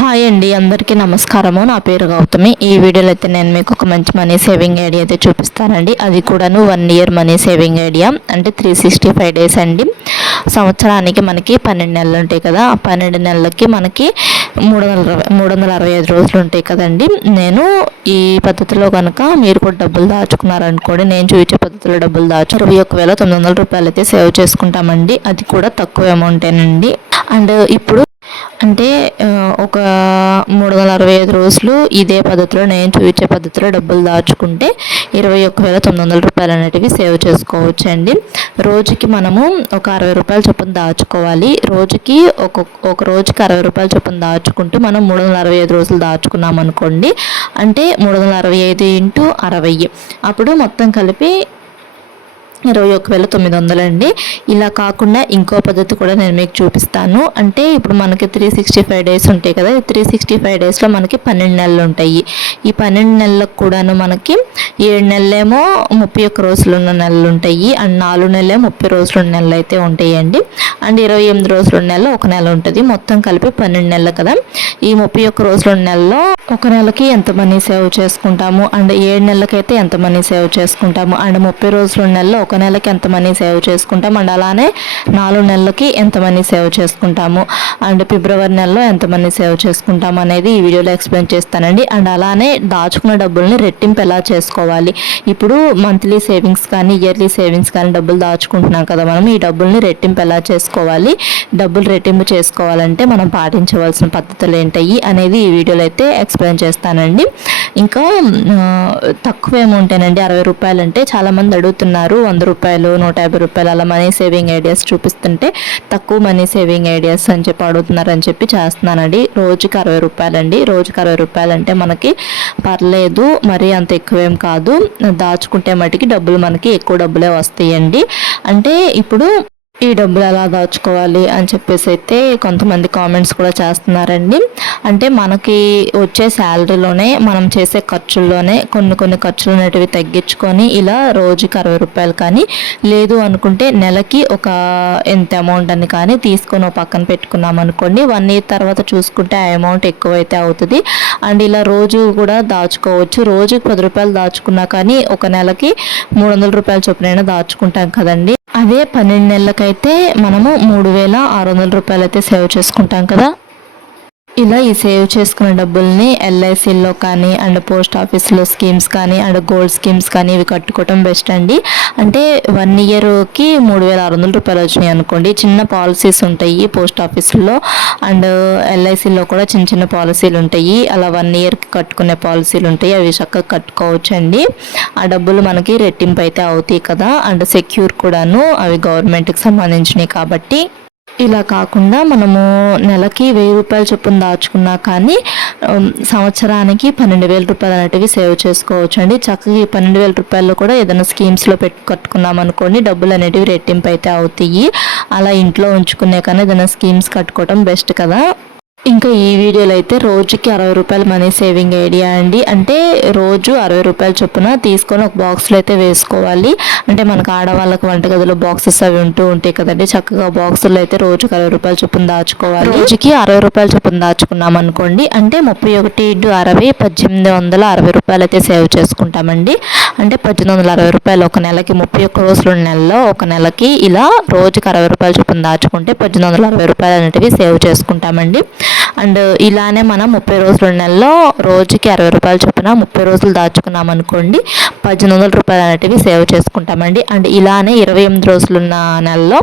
Hi అండి, అందరికీ నమస్కారము. నా పేరు గౌతమి. ఈ వీడియోలో అయితే నేను మీకు ఒక మంచి మనీ సేవింగ్ ఐడియా అయితే చూపిస్తానండి. అది కూడాను 1 ఇయర్ మనీ సేవింగ్ ఐడియా, అంటే 365 డేస్ అండి. సంవత్సరానికి మనకి 12 నెలలు ఉంటాయి కదా, ఆ 12 నెలలకి మనకి 365 రోజులు ఉంటాయి కదండి. నేను ఈ పద్ధతిలో కనుక మీరు కూడా డబ్బులు దాచుకున్నారనుకోండి, నేను చూపించే పద్ధతిలో డబ్బులు 21,900 రూపాయలు అయితే సేవ్ చేసుకుంటామండి. అది కూడా తక్కువ అమౌంటేనండి. అండ్ ఇప్పుడు అంటే ఒక 365 రోజులు ఇదే పద్ధతిలో నేను చూపించే పద్ధతిలో డబ్బులు దాచుకుంటే 21,900 రూపాయలు అనేటివి సేవ్ చేసుకోవచ్చు అండి. రోజుకి మనము ఒక 60 రూపాయల చొప్పున దాచుకోవాలి. రోజుకి ఒక రోజుకి 60 రూపాయల చొప్పున దాచుకుంటూ మనం 365 రోజులు దాచుకున్నాం అనుకోండి, అంటే 365 ఇంటూ 60, అప్పుడు మొత్తం కలిపి 21,900 అండి. ఇలా కాకుండా ఇంకో పద్ధతి కూడా నేను మీకు చూపిస్తాను. అంటే ఇప్పుడు మనకి 365 డేస్ ఉంటాయి కదా, ఈ 365 డేస్లో మనకి 12 నెలలు ఉంటాయి. ఈ 12 నెలలకు కూడాను మనకి 7 నెలలేమో 31 రోజులు ఉన్న నెలలు ఉంటాయి, అండ్ 4 నెలలేమో 30 రోజులు ఉన్న నెలలు అయితే ఉంటాయండి. అండ్ 28 రోజులు ఉన్న నెలలో ఒక నెల ఉంటుంది. మొత్తం కలిపి 12 నెలలు కదా. ఈ 31 రోజుల నెలలో ఒక నెలకి ఎంత మనీ సేవ్ చేసుకుంటాము, అండ్ 7 నెలలకైతే ఎంత మనీ సేవ్ చేసుకుంటాము, అండ్ 30 రోజుల నెలలో ఒక నెలకి ఎంత మనీ సేవ్ చేసుకుంటాం, అండ్ అలానే 4 నెలలకి ఎంత మనీ సేవ్ చేసుకుంటాము, అండ్ ఫిబ్రవరి నెలలో ఎంత మనీ సేవ్ చేసుకుంటాము అనేది ఈ వీడియోలో ఎక్స్ప్లెయిన్ చేస్తానండి. అండ్ అలానే దాచుకున్న డబ్బుల్ని రెట్టింపు ఎలా చేసుకోవాలి. ఇప్పుడు మంత్లీ సేవింగ్స్ కానీ ఇయర్లీ సేవింగ్స్ కానీ డబ్బులు దాచుకుంటున్నాం కదా, మనం ఈ డబ్బుల్ని రెట్టింపు ఎలా చేసుకోవాలి, డబ్బులు రెట్టింపు చేసుకోవాలంటే మనం పాటించవలసిన పద్ధతులు ఏంటయ్యి అనేది ఈ వీడియోలో అయితే ఎక్స్ప్లెయిన్ చేస్తానండి. ఇంకా తక్కువ అమౌంటేనండి, 60 రూపాయలు. అంటే చాలామంది అడుగుతున్నారు 100 రూపాయలు 150 రూపాయలు అలా మనీ సేవింగ్ ఐడియాస్ చూపిస్తుంటే తక్కువ మనీ సేవింగ్ ఐడియాస్ అని చెప్పి అడుగుతున్నారని చెప్పి చేస్తున్నానండి. రోజుకి 60 రూపాయలండి. రోజుకి 60 రూపాయలు అంటే మనకి పర్లేదు, మరీ అంత ఎక్కువేం కాదు. దాచుకుంటే మటుకి డబ్బులు మనకి ఎక్కువ డబ్బులే వస్తాయండి. అంటే ఇప్పుడు ఈ డబ్బులు ఎలా దాచుకోవాలి అని చెప్పేసి అయితే కొంతమంది కామెంట్స్ కూడా చేస్తున్నారండి. అంటే మనకి వచ్చే శాలరీలోనే మనం చేసే ఖర్చుల్లోనే కొన్ని ఖర్చులు అనేటివి తగ్గించుకొని ఇలా రోజుకి 60 రూపాయలు కానీ, లేదు అనుకుంటే నెలకి ఒక ఎంత అమౌంట్ అని కానీ తీసుకొని ఒక పక్కన పెట్టుకున్నాం అనుకోండి, 1 ఇయర్ తర్వాత చూసుకుంటే ఆ అమౌంట్ ఎక్కువైతే అవుతుంది. అండ్ ఇలా రోజు కూడా దాచుకోవచ్చు. రోజుకి 10 రూపాయలు దాచుకున్నా కానీ ఒక నెలకి 300 రూపాయల చొప్పునైనా దాచుకుంటాం కదండి. అదే 12 నెలలకైతే మనము 3,600 రూపాయలు అయితే సేవ్ చేసుకుంటాం కదా. ఇలా ఈ సేవ్ చేసుకున్న డబ్బుల్ని ఎల్ఐసిలో కానీ, అండ్ పోస్ట్ ఆఫీస్లో స్కీమ్స్ కానీ, అండ్ గోల్డ్ స్కీమ్స్ కానీ ఇవి కట్టుకోవటం బెస్ట్ అండి. అంటే 1 ఇయర్కి 3,600 రూపాయలు వచ్చినాయి అనుకోండి, చిన్న పాలసీస్ ఉంటాయి పోస్ట్ ఆఫీసులో, అండ్ ఎల్ఐసిలో కూడా చిన్న పాలసీలు ఉంటాయి. అలా 1 ఇయర్కి కట్టుకునే పాలసీలు ఉంటాయి, అవి చక్కగా కట్టుకోవచ్చు అండి. ఆ డబ్బులు మనకి రెట్టింపు అయితే అవుతాయి కదా, అండ్ సెక్యూర్ కూడాను, అవి గవర్నమెంట్కి సంబంధించినవి కాబట్టి. ఇలా కాకుండా మనము నెలకి 1,000 రూపాయలు చొప్పున దాచుకున్నా కానీ సంవత్సరానికి 12,000 రూపాయలు అనేటివి సేవ్ చేసుకోవచ్చు అండి. చక్కగా ఈ 12,000 రూపాయలు కూడా ఏదైనా స్కీమ్స్లో కట్టుకున్నాం అనుకోండి, డబ్బులు అనేటివి రెట్టింపు అయితే అవుతాయి. అలా ఇంట్లో ఉంచుకునే కానీ ఏదైనా స్కీమ్స్ కట్టుకోవడం బెస్ట్ కదా. ఇంకా ఈ వీడియోలో అయితే రోజుకి 60 రూపాయలు మనీ సేవింగ్ ఐడియా అండి. అంటే రోజు 60 రూపాయల చొప్పున తీసుకొని ఒక బాక్స్లో అయితే వేసుకోవాలి. అంటే మనకు ఆడవాళ్ళకి వంటగదిలో బాక్సెస్ అవి ఉంటాయి కదండి, చక్కగా బాక్సుల్లో అయితే రోజుకి 60 రూపాయల చొప్పున దాచుకోవాలి. రోజుకి 60 రూపాయల చొప్పున దాచుకున్నాం అనుకోండి, అంటే 31 × 60 1,860 రూపాయలు అయితే సేవ్ చేసుకుంటామండి. అంటే 1,860 రూపాయలు ఒక నెలకి, 31 రోజులు నెలలో ఒక నెలకి ఇలా రోజుకి 60 రూపాయల చొప్పున దాచుకుంటే 1,860 రూపాయలు అనేటివి సేవ్ చేసుకుంటామండి. అండ్ ఇలానే మనం 30 రోజుల నెలలో రోజుకి 60 రూపాయలు చొప్పున 30 రోజులు దాచుకున్నాం అనుకోండి, 1,800 రూపాయలు అనేటివి సేవ్ చేసుకుంటామండి. అండ్ ఇలానే 28 రోజులున్న నెలలో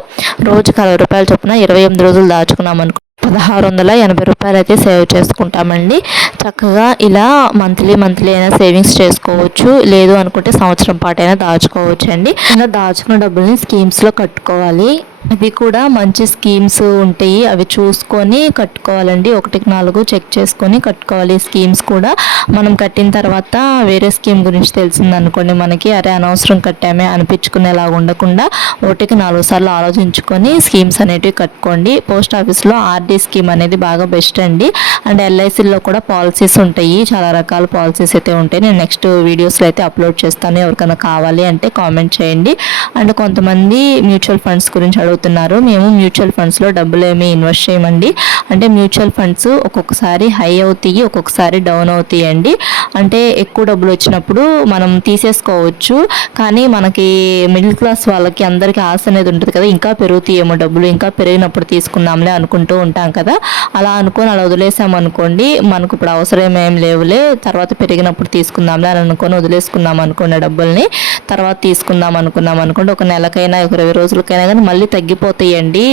రోజుకి 60 రూపాయలు చొప్పున 28 రోజులు దాచుకున్నాం అనుకో 1,680 రూపాయలు అయితే సేవ్ చేసుకుంటామండి. చక్కగా ఇలా మంత్లీ అయినా సేవింగ్స్ చేసుకోవచ్చు, లేదు అనుకుంటే సంవత్సరం పాటు అయినా దాచుకోవచ్చు అండి. ఇలా దాచుకున్న డబ్బుల్ని స్కీమ్స్లో కట్టుకోవాలి. అవి కూడా మంచి స్కీమ్స్ ఉంటాయి, అవి చూసుకొని కట్టుకోవాలండి. 1కి 4 చెక్ చేసుకొని కట్టుకోవాలి. స్కీమ్స్ కూడా మనం కట్టిన తర్వాత వేరే స్కీమ్ గురించి తెలిసిందనుకోండి, మనకి అరే అనవసరం కట్టామే అనిపించుకునేలా ఉండకుండా 1కి 4 సార్లు ఆలోచించుకొని స్కీమ్స్ అనేటివి కట్టుకోండి. పోస్ట్ ఆఫీస్లో ఆర్డీ స్కీమ్ అనేది బాగా బెస్ట్ అండి. అండ్ ఎల్ఐసిలో కూడా పాలసీస్ ఉంటాయి, చాలా రకాల పాలసీస్ అయితే ఉంటాయి. నేను నెక్స్ట్ వీడియోస్లో అయితే అప్లోడ్ చేస్తాను, ఎవరికైనా కావాలి అంటే కామెంట్ చేయండి. అండ్ కొంతమంది మ్యూచువల్ ఫండ్స్ గురించి అడుగుతున్నారు. మేము మ్యూచువల్ ఫండ్స్లో డబ్బులు ఏమీ ఇన్వెస్ట్ చేయమండి. అంటే మ్యూచువల్ ఫండ్స్ ఒక్కొక్కసారి హై అవుతాయి, ఒక్కొక్కసారి డౌన్ అవుతాయండి. అంటే ఎక్కువ డబ్బులు వచ్చినప్పుడు మనం తీసేసుకోవచ్చు, కానీ మనకి మిడిల్ క్లాస్ వాళ్ళకి అందరికీ ఆశ అనేది ఉంటుంది కదా, ఇంకా పెరుగుతాయేమో డబ్బులు, ఇంకా పెరిగినప్పుడు తీసుకుందాంలే అనుకుంటూ ఉంటాం కదా. అలా అనుకొని అలా వదిలేసామనుకోండి, మనకు ఇప్పుడు అవసరం ఏం లేవులే, తర్వాత పెరిగినప్పుడు తీసుకుందాంలే అని అనుకొని వదిలేసుకున్నాం అనుకోండి డబ్బుల్ని, తర్వాత తీసుకుందాం అనుకున్నాం అనుకోండి, ఒక నెలకైనా 20 రోజులకైనా కానీ మళ్ళీ తగ్గిపోతాయండి,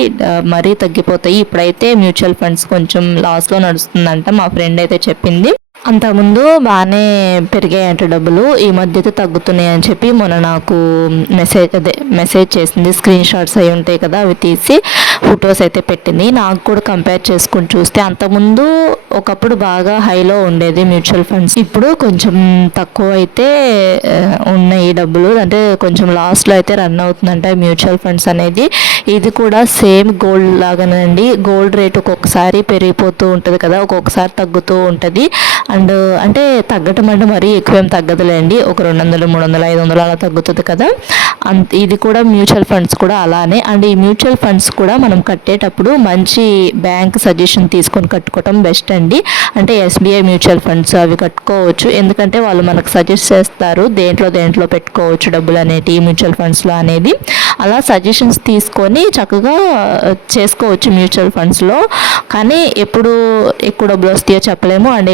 మరీ తగ్గిపోతాయి. ఇప్పుడైతే మ్యూచువల్ ఫండ్స్ కొంచెం లాస్లో నడుస్తుందంట, మా ఫ్రెండ్ అయితే చెప్పింది. అంతకుముందు బాగానే పెరిగాయంట డబ్బులు, ఈ మధ్య అయితే తగ్గుతున్నాయి అని చెప్పి మొన్న నాకు మెసేజ్ చేసింది. స్క్రీన్ షాట్స్ అవి ఉంటాయి కదా, అవి తీసి ఫొటోస్ అయితే పెట్టింది. నాకు కూడా కంపేర్ చేసుకుని చూస్తే అంతకుముందు ఒకప్పుడు బాగా హైలో ఉండేది మ్యూచువల్ ఫండ్స్, ఇప్పుడు కొంచెం తక్కువ అయితే ఉన్నాయి డబ్బులు, అంటే కొంచెం లాస్ట్లో అయితే రన్ అవుతుందంట మ్యూచువల్ ఫండ్స్ అనేది. ఇది కూడా సేమ్ గోల్డ్ లాగానండి, గోల్డ్ రేట్ ఒక్కొక్కసారి పెరిగిపోతూ ఉంటుంది కదా, ఒక్కొక్కసారి తగ్గుతూ ఉంటుంది. అండ్ అంటే తగ్గటం అంటే మరీ ఎక్కువేం తగ్గదులేండి, ఒక 200, 300, 500 అలా తగ్గుతుంది కదా. ఇది కూడా మ్యూచువల్ ఫండ్స్ కూడా అలానే. అండ్ ఈ మ్యూచువల్ ఫండ్స్ కూడా మనం కట్టేటప్పుడు మంచి బ్యాంక్ సజెషన్ తీసుకొని కట్టుకోవటం బెస్ట్ అండి. అంటే SBI మ్యూచువల్ ఫండ్స్ అవి కట్టుకోవచ్చు, ఎందుకంటే వాళ్ళు మనకు సజెస్ట్ చేస్తారు దేంట్లో పెట్టుకోవచ్చు డబ్బులు అనేటివి మ్యూచువల్ ఫండ్స్లో అనేది. అలా సజెషన్స్ తీసుకొని చక్కగా చేసుకోవచ్చు మ్యూచువల్ ఫండ్స్లో. కానీ ఎప్పుడు ఎక్కువ డబ్బులు వస్తాయో చెప్పలేము, అండ్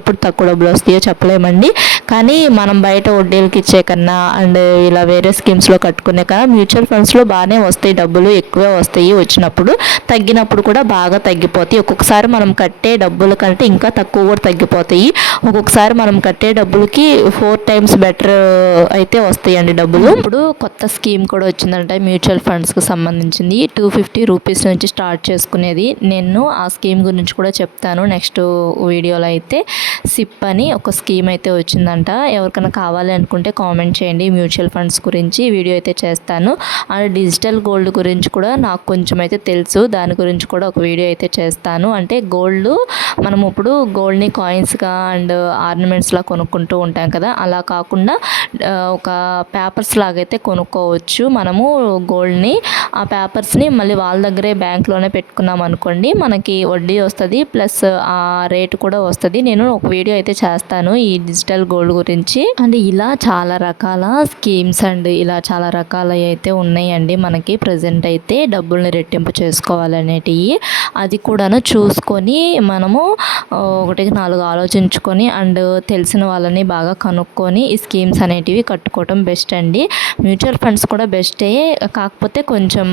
ఎప్పుడు తక్కువ డబ్బులు వస్తాయో చెప్పలేమండి. కానీ మనం బయట వడ్డీలకి ఇచ్చే కన్నా అండ్ ఇలా వేరే స్కీమ్స్లో కట్టుకునే కన్నా మ్యూచువల్ ఫండ్స్లో బాగానే వస్తాయి డబ్బులు, ఎక్కువే వస్తాయి. వచ్చినప్పుడు తగ్గినప్పుడు కూడా బాగా తగ్గిపోతాయి. ఒక్కొక్కసారి మనం కట్టే డబ్బుల కంటే ఇంకా తక్కువ కూడా తగ్గిపోతాయి. ఒక్కొక్కసారి మనం కట్టే డబ్బులకి 4 times బెటర్ అయితే వస్తాయండి డబ్బులు. ఇప్పుడు కొత్త స్కీమ్ కూడా వచ్చిందంటే మ్యూచువల్ ఫండ్స్కి సంబంధించింది, 250 రూపీస్ నుంచి స్టార్ట్ చేసుకునేది. నేను ఆ స్కీమ్ గురించి కూడా చెప్తాను నెక్స్ట్ వీడియోలో. అయితే సిప్ అని ఒక స్కీమ్ అయితే వచ్చిందంట, ఎవరికైనా కావాలి అనుకుంటే కామెంట్ చేయండి. మ్యూచువల్ ఫండ్స్ గురించి వీడియో అయితే చేస్తాను. అండ్ డిజిటల్ గోల్డ్ గురించి కూడా నాకు కొంచెం అయితే తెలుసు, దాని గురించి కూడా ఒక వీడియో అయితే చేస్తాను. అంటే గోల్డ్ మనం ఇప్పుడు గోల్డ్ని కాయిన్స్గా అండ్ ఆర్నమెంట్స్లా కొనుక్కుంటూ ఉంటాం కదా, అలా కాకుండా ఒక పేపర్స్ లాగైతే కొనుక్కోవచ్చు మనము గోల్డ్ని. ఆ పేపర్స్ని మళ్ళీ వాళ్ళ దగ్గరే బ్యాంక్లోనే పెట్టుకున్నాం అనుకోండి, మనకి వడ్డీ వస్తుంది, ప్లస్ ఆ రేటు కూడా వస్తుంది. నేను ఒక వీడియో అయితే చేస్తాను ఈ డిజిటల్ గోల్డ్ గురించి. అండ్ ఇలా చాలా రకాల స్కీమ్స్ అండ్ ఇలా చాలా రకాలు అయితే ఉన్నాయండి మనకి. ప్రజెంట్ అయితే డబ్బుల్ని రెట్టింపు చేసుకోవాలనేటివి, అది కూడాను చూసుకొని మనము 1-4 ఆలోచించుకొని అండ్ తెలిసిన వాళ్ళని బాగా కనుక్కొని ఈ స్కీమ్స్ అనేటివి కట్టుకోవటం బెస్ట్ అండి. మ్యూచువల్ ఫండ్స్ కూడా బెస్టే, కాకపోతే కొంచెం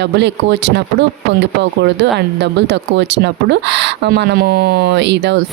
డబ్బులు ఎక్కువ వచ్చినప్పుడు పొంగిపోకూడదు, అండ్ డబ్బులు తక్కువ వచ్చినప్పుడు మనము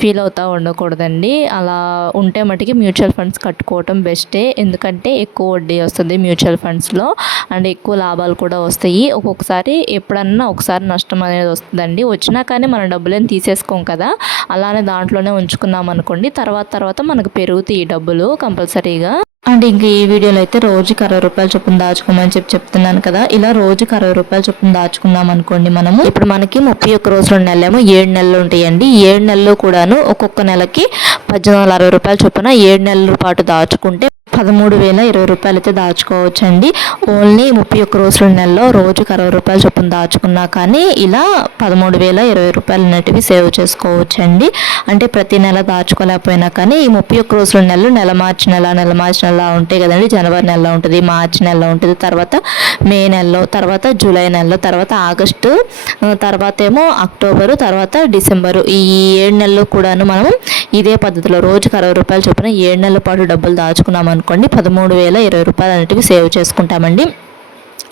ఫీల్ అవుతూ ఉండకూడదండి. అలా ఉంటే మటుకి మ్యూచువల్ ఫండ్స్ కట్టుకోవటం బెస్టే, ఎందుకంటే ఎక్కువ వడ్డీ వస్తుంది మ్యూచువల్ ఫండ్స్లో అండ్ ఎక్కువ లాభాలు కూడా వస్తాయి. ఒక్కొక్కసారి ఎప్పుడన్నా ఒకసారి నష్టం అనేది వస్తుందండి, వచ్చినా కానీ మనం డబ్బులేని తీసేసుకోం కదా, అలానే దాంట్లోనే ఉంచుకున్నాం అనుకోండి, తర్వాత మనకు పెరుగుతాయి డబ్బులు కంపల్సరీగా. అండ్ ఇంక ఈ వీడియోలో అయితే రోజుకి 60 రూపాయలు చొప్పున దాచుకోమని చెప్తున్నాను కదా, ఇలా రోజుకి 60 రూపాయలు చొప్పున దాచుకున్నాం అనుకోండి మనము. ఇప్పుడు మనకి 31 రోజులు నెలేమో 7 నెలలు ఉంటాయండి. 7 నెలలు కూడాను ఒక్కొక్క నెలకి 1860 రూపాయలు చొప్పున 7 నెలల పాటు దాచుకుంటే 13,020 రూపాయలు అయితే దాచుకోవచ్చండి. ఓన్లీ 31 రోజుల నెలలో రోజుకి 60 రూపాయలు చొప్పున దాచుకున్నా కానీ ఇలా 13,020 రూపాయలు అనేటివి సేవ్ చేసుకోవచ్చండి. అంటే ప్రతి నెల దాచుకోలేకపోయినా కానీ ఈ 31 రోజుల నెలలు నెల మార్చి నెల ఉంటాయి కదండి. జనవరి నెలలో ఉంటుంది, మార్చి నెలలో ఉంటుంది, తర్వాత మే నెలలో, తర్వాత జూలై నెలలో, తర్వాత ఆగస్టు, తర్వాత ఏమో అక్టోబరు, తర్వాత డిసెంబరు. ఈ 7 నెలలు కూడాను మనం ఇదే పద్ధతిలో రోజుకి 60 రూపాయలు చొప్పున 7 నెలల పాటు డబ్బులు దాచుకున్నాం అనుకోండి, 13,020 రూపాయలు అనేటివి సేవ్ చేసుకుంటామండి.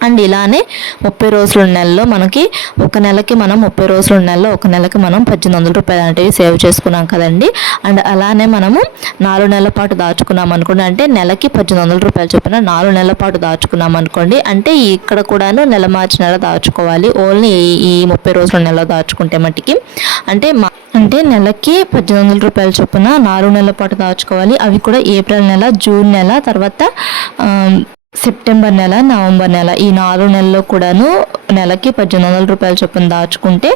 అండ్ ఇలానే 30 రోజుల నెలలో మనకి ఒక నెలకి మనం 30 రోజుల నెలలో ఒక నెలకి మనం 1800 రూపాయలు అనేవి సేవ్ చేసుకున్నాం కదండి. అండ్ అలానే మనము 4 నెలల పాటు దాచుకున్నాం అనుకోండి, అంటే నెలకి 1800 రూపాయలు చొప్పున 4 నెలల పాటు దాచుకున్నాం అనుకోండి, అంటే ఇక్కడ కూడాను నెల మార్చి నెల దాచుకోవాలి. ఓన్లీ ఈ 30 రోజుల నెలలో దాచుకుంటే మట్టికి అంటే నెలకి 1800 రూపాయల చొప్పున 4 నెలల పాటు దాచుకోవాలి. అవి కూడా ఏప్రిల్ నెల, జూన్ నెల, తర్వాత సెప్టెంబర్ నెల, నవంబర్ నెల ఈ 4 నెలల్లో కూడాను నెలకి 1800 రూపాయలు చొప్పున దాచుకుంటే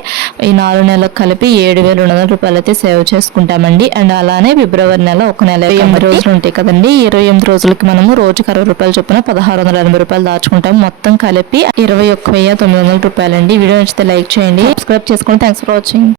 ఈ 4 నెలలకు కలిపి 7200 రూపాయలు అయితే సేవ్ చేసుకుంటామండి. అండ్ అలానే ఫిబ్రవరి నెల ఒక నెల 28 రోజులు ఉంటాయి కదండి. 28 రోజులకి మనము రోజుకి 60 రూపాయలు చొప్పున 1680 రూపాయలు దాచుకుంటాం. మొత్తం కలిపి 21,900 రూపాయలండి. వీడియో నచ్చితే లైక్ చేయండి, సబ్స్క్రైబ్ చేసుకోండి. Thanks for watching.